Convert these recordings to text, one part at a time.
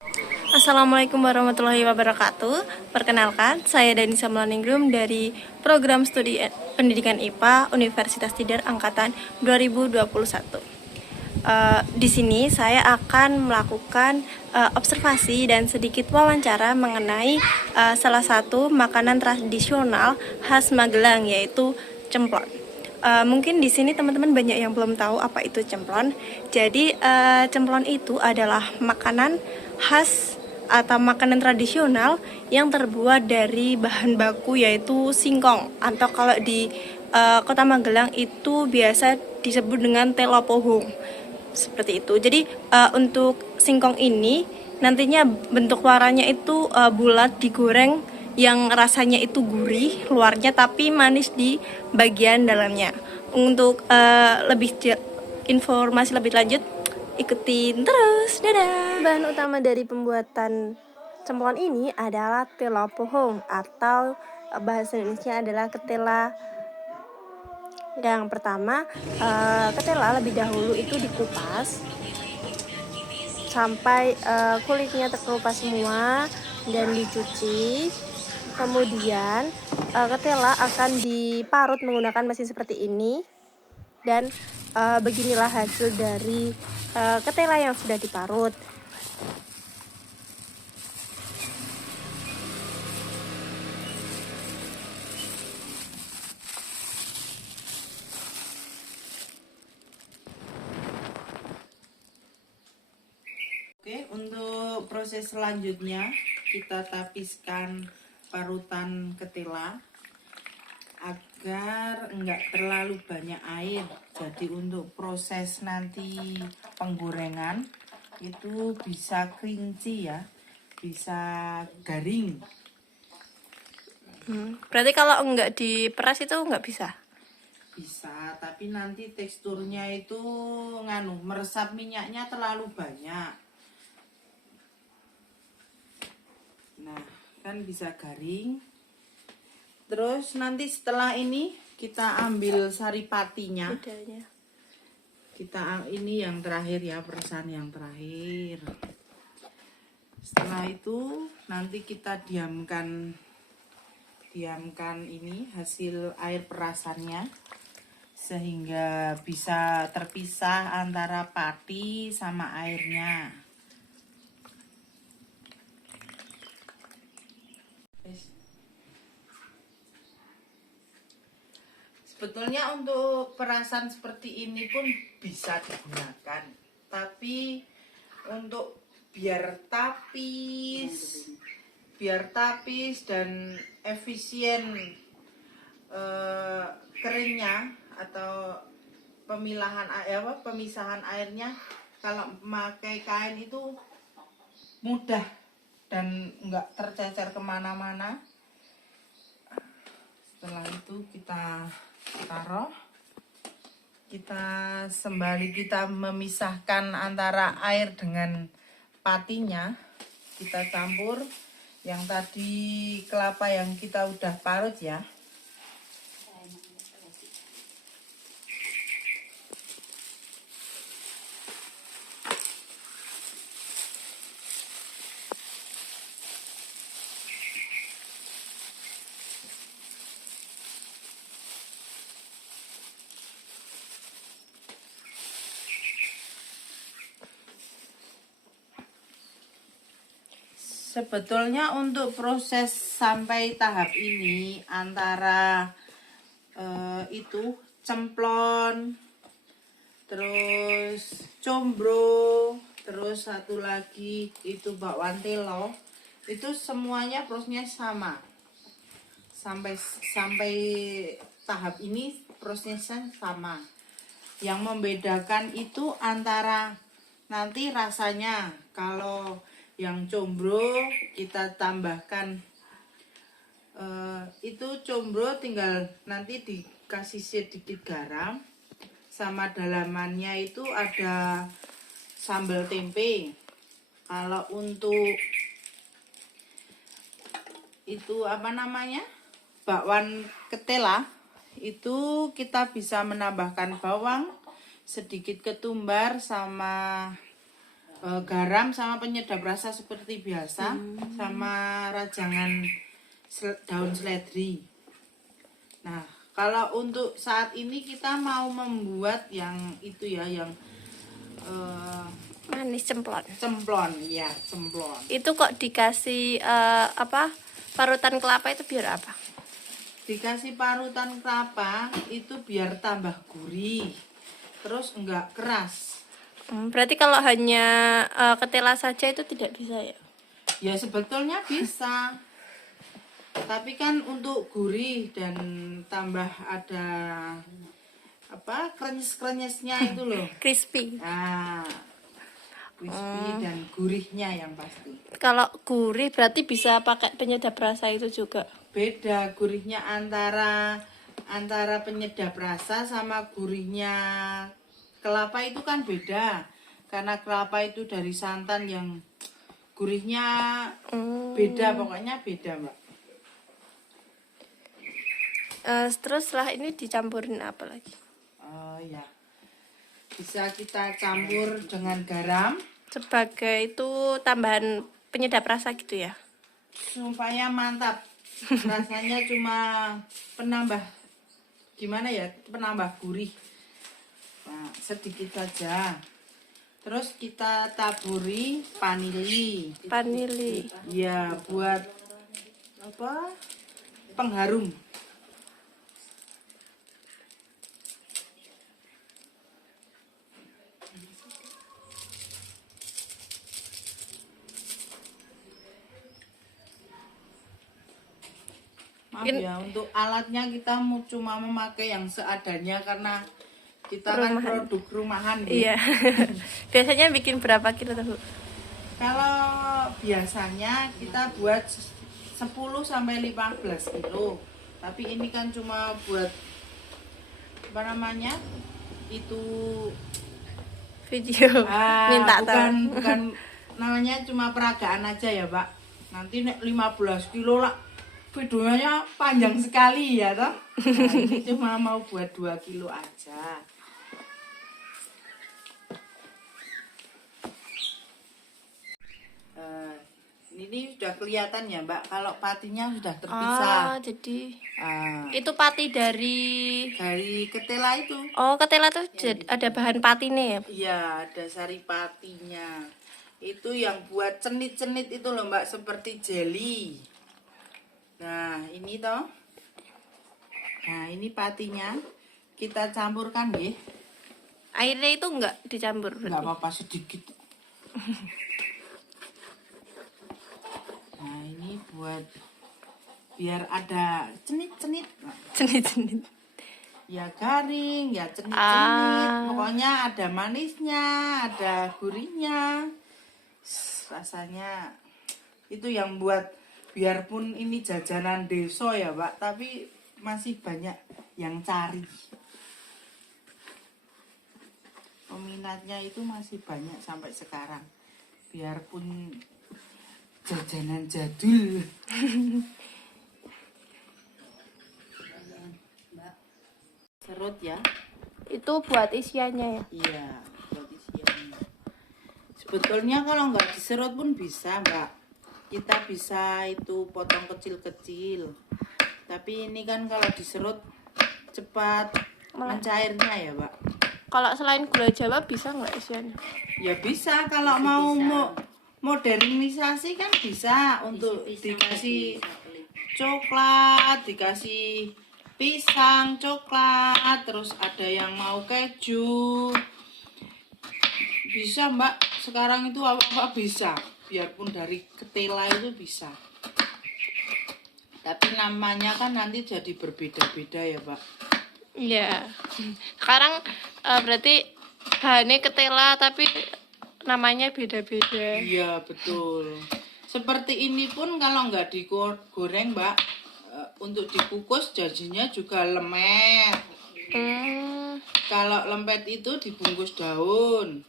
Assalamualaikum warahmatullahi wabarakatuh. Perkenalkan, saya Danisa Melaningrum dari Program Studi Pendidikan IPA Universitas Tidar Angkatan 2021. Di sini saya akan melakukan observasi dan sedikit wawancara mengenai salah satu makanan tradisional khas Magelang, yaitu cemplon. Mungkin di sini teman-teman banyak yang belum tahu apa itu cemplon. Jadi cemplon itu adalah makanan khas atau makanan tradisional yang terbuat dari bahan baku yaitu singkong, atau kalau di Kota Magelang itu biasa disebut dengan telo pohong. Seperti itu. Jadi untuk singkong ini nantinya bentuk warnanya itu bulat, digoreng, yang rasanya itu gurih luarnya tapi manis di bagian dalamnya. Untuk informasi lebih lanjut, ikutin terus. Dadah. Bahan utama dari pembuatan cemplon ini adalah tela pohong, atau bahasa Indonesia adalah ketela. Yang pertama, ketela lebih dahulu itu dikupas sampai kulitnya terkelupas semua dan dicuci. Kemudian ketela akan diparut menggunakan mesin seperti ini, dan beginilah hasil dari ketela yang sudah diparut. Oke, untuk proses selanjutnya kita tapiskan parutan ketela agar enggak terlalu banyak air. Jadi untuk proses nanti penggorengan itu bisa crunchy ya, bisa garing. Berarti kalau enggak diperas itu enggak bisa? Bisa, tapi nanti teksturnya itu meresap minyaknya terlalu banyak. Nah, kan bisa garing. Terus nanti setelah ini kita ambil saripatinya. Bedanya. Ini yang terakhir ya, peresan yang terakhir. Setelah itu nanti kita diamkan ini hasil air perasannya sehingga bisa terpisah antara pati sama airnya. Sebetulnya untuk perasan seperti ini pun bisa digunakan, tapi untuk biar tapis dan efisien keringnya atau pemisahan airnya, kalau memakai kain itu mudah dan enggak tercecer kemana-mana. Setelah itu kita taruh, sembari kita memisahkan antara air dengan patinya, kita campur yang tadi kelapa yang kita udah parut ya. Sebetulnya untuk proses sampai tahap ini antara cemplon, terus combro, terus satu lagi itu bakwan telo, itu semuanya prosesnya sama. Sampai tahap ini prosesnya sama. Yang membedakan itu antara nanti rasanya. Kalau yang combro kita tambahkan itu combro tinggal nanti dikasih sedikit garam, sama dalamannya itu ada sambal tempe. Kalau untuk itu bakwan ketela, itu kita bisa menambahkan bawang, sedikit ketumbar, sama garam sama penyedap rasa seperti biasa, sama rajangan daun seledri. Nah, kalau untuk saat ini kita mau membuat yang itu ya, yang Manis cemplon. cemplon, ya cemplon. Itu kok dikasih parutan kelapa itu biar apa? Dikasih parutan kelapa itu biar tambah gurih, terus enggak keras. Berarti kalau hanya ketela saja itu tidak bisa ya? Ya sebetulnya bisa, tapi kan untuk gurih dan tambah ada apa krenyes-krenyesnya itu loh. Crispy. Nah, crispy dan gurihnya yang pasti. Kalau gurih berarti bisa pakai penyedap rasa itu juga. Beda gurihnya antara penyedap rasa sama gurihnya kelapa itu kan beda. Karena kelapa itu dari santan yang gurihnya beda, pokoknya beda, Mbak. Terus setelah ini dicampurin apa lagi? Oh ya. Bisa kita campur dengan garam Sebagai itu tambahan penyedap rasa gitu ya? supaya mantap. Rasanya cuma penambah gimana ya? Penambah gurih. Nah, sedikit saja. Terus kita taburi vanili. Vanili. Ya, buat apa? Pengharum. Maaf ya, untuk alatnya kita cuma memakai yang seadanya karena kita kan produk rumahan gitu. Iya. Biasanya bikin berapa kilo tahu? Kalau biasanya kita buat 10 sampai 15 kilo. Tapi ini kan cuma buat apa namanya? Itu Video minta bukan namanya cuma peragaan aja ya, Pak. Nanti nek 15 kilo lah videonya panjang sekali ya toh. Nah, ini cuma mau buat 2 kilo aja. Ini sudah kelihatan ya, Mbak, kalau patinya sudah terpisah. Jadi Ah, itu pati dari ketela itu. ketela tuh ada bahan patinya ya? Iya, ada sari patinya. Itu yang buat cenit-cenit itu loh, Mbak, seperti jelly. Nah, ini toh. Nah, ini patinya. Kita campurkan deh. Airnya itu enggak dicampur Enggak berarti? apa-apa sedikit. Nah, ini buat biar ada cenit-cenit. Cenit-cenit. Ya garing, ya cenit-cenit. Pokoknya ada manisnya, ada gurihnya. Rasanya itu yang buat, biarpun ini jajanan deso ya, Pak, tapi masih banyak yang cari. Peminatnya itu masih banyak sampai sekarang. Biarpun jajanan jadul. Serut ya. Itu buat isiannya ya? Iya, buat isiannya. Sebetulnya kalau nggak diserut pun bisa, Mbak. Kita bisa itu potong kecil-kecil. Tapi ini kan kalau diserut cepat mencairnya ya, Pak. Kalau selain gula Jawa bisa nggak isiannya? Ya bisa, kalau mau modernisasi kan bisa, untuk dikasih coklat, dikasih pisang coklat, terus ada yang mau keju. Bisa, Mbak, sekarang itu apa bisa, biarpun dari ketela itu bisa. Tapi namanya kan nanti jadi berbeda-beda ya, Pak. Iya. Sekarang berarti bahannya ketela tapi namanya beda-beda. Iya, betul. Seperti ini pun kalau nggak digoreng, Mbak, untuk dikukus janjinya juga lembek. Kalau lembek itu dibungkus daun.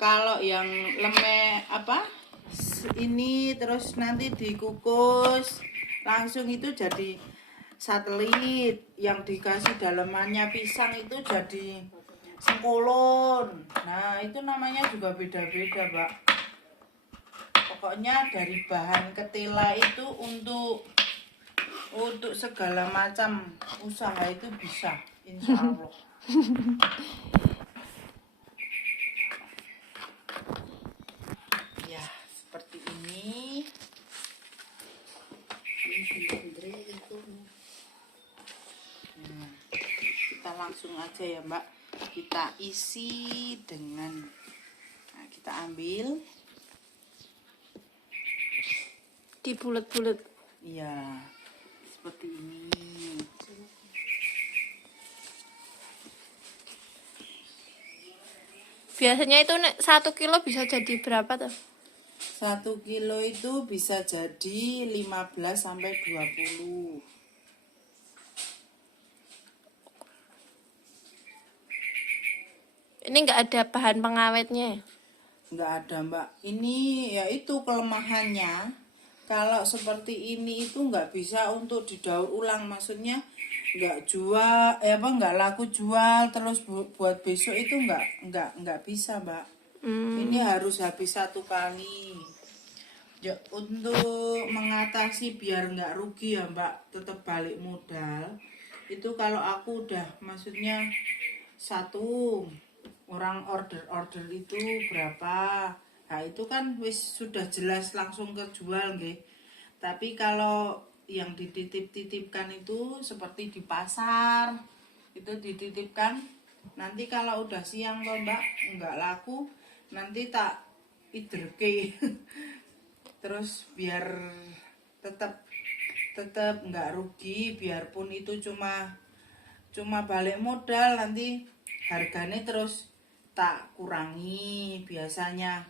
Kalau yang lembek ini terus nanti dikukus langsung itu jadi satelit. Yang dikasih dalemannya pisang itu jadi Sengkolon. Nah, itu namanya juga beda-beda, Mbak. Pokoknya dari bahan ketela itu untuk segala macam usaha itu bisa, insya Allah. Ya, seperti ini. Nah, kita langsung aja ya, Mbak. Kita isi dengan, nah, kita ambil. Dibulet-bulet. Iya, seperti ini. Biasanya itu 1 kilo bisa jadi berapa tuh? 1 kilo itu bisa jadi 15 sampai 20. Ini nggak ada bahan pengawetnya ya? Nggak ada, Mbak. Ini ya itu kelemahannya. Kalau seperti ini itu nggak bisa untuk didaur ulang. Maksudnya nggak jual, nggak laku jual terus buat besok itu nggak bisa, Mbak. Ini harus habis 1 kali. Ya, untuk mengatasi biar nggak rugi ya, Mbak, tetap balik modal. Itu kalau aku udah, maksudnya satu orang order itu berapa, nah itu kan wis sudah jelas langsung kejual nggih. Tapi kalau yang dititip-titipkan itu seperti di pasar itu dititipkan, nanti kalau udah siang toh, Mbak, nggak laku, nanti tak iderke. Terus biar tetap nggak rugi, biarpun itu cuma balik modal, nanti harganya terus tak kurangi. Biasanya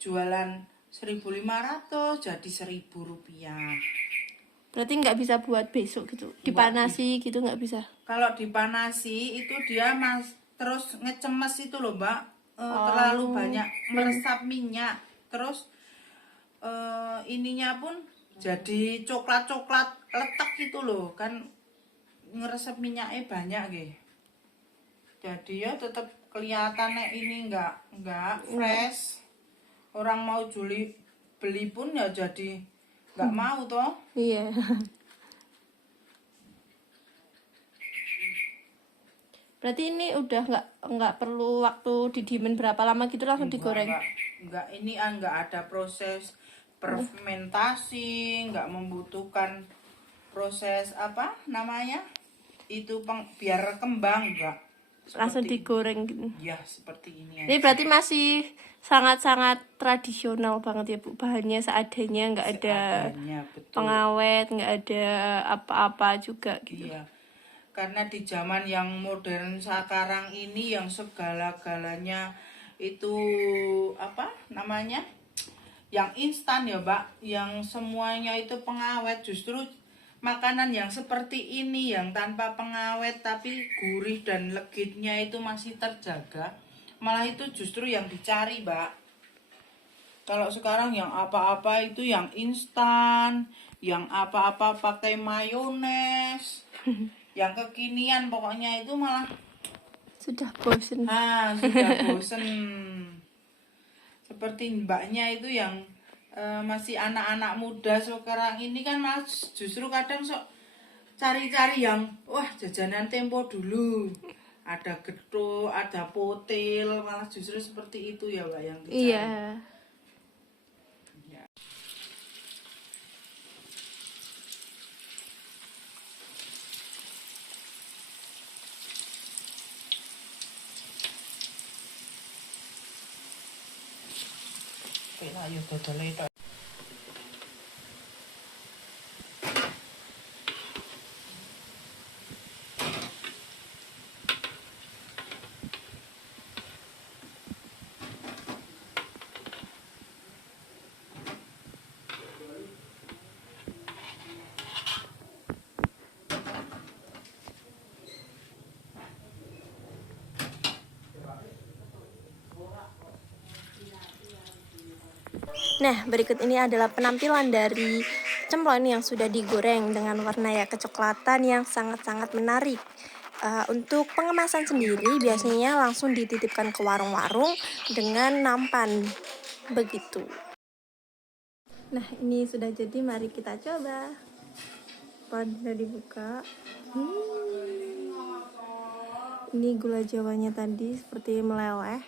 jualan 1.500 jadi 1.000 rupiah. Berarti nggak bisa buat besok gitu, dipanasi gitu nggak bisa? Kalau dipanasi itu dia terus ngecemes itu loh, Mbak. Terlalu banyak meresap minyak. Terus ininya pun jadi coklat-coklat letak gitu loh, kan ngeresep minyaknya banyak gitu. Jadi ya tetap kelihatannya ini nggak fresh. Orang mau beli pun ya jadi nggak mau toh. Iya. Berarti ini udah nggak perlu waktu didiemin berapa lama gitu, langsung digoreng? Enggak, ini nggak ada proses fermentasi, nggak membutuhkan proses apa namanya itu biar kembang, enggak. Langsung digoreng gitu. Ya, seperti ini. Ini berarti masih sangat-sangat tradisional banget ya, Bu. Bahannya seadanya, nggak ada pengawet, nggak ada apa-apa juga gitu. Iya. Karena di zaman yang modern sekarang ini yang segala-galanya itu apa namanya? Yang instan ya, Mbak, yang semuanya itu pengawet. Justru makanan yang seperti ini yang tanpa pengawet tapi gurih dan legitnya itu masih terjaga, malah itu justru yang dicari, Mbak. Kalau sekarang yang apa-apa itu yang instan, yang apa-apa pakai mayones, yang kekinian pokoknya itu malah sudah bosen. sudah bosen. Seperti mbaknya itu yang masih anak-anak muda sekarang ini kan mas justru kadang sok cari-cari yang wah jajanan tempo dulu, ada getuk, ada potel, malah justru seperti itu ya, Mbak, yang dicari. Iya. Ayo dodole tok. Nah, berikut ini adalah penampilan dari cemplon yang sudah digoreng dengan warna ya kecoklatan yang sangat-sangat menarik. Untuk pengemasan sendiri biasanya langsung dititipkan ke warung-warung dengan nampan, begitu. Nah, ini sudah jadi, mari kita coba. Pada dibuka. Ini gula jawanya tadi seperti meleleh.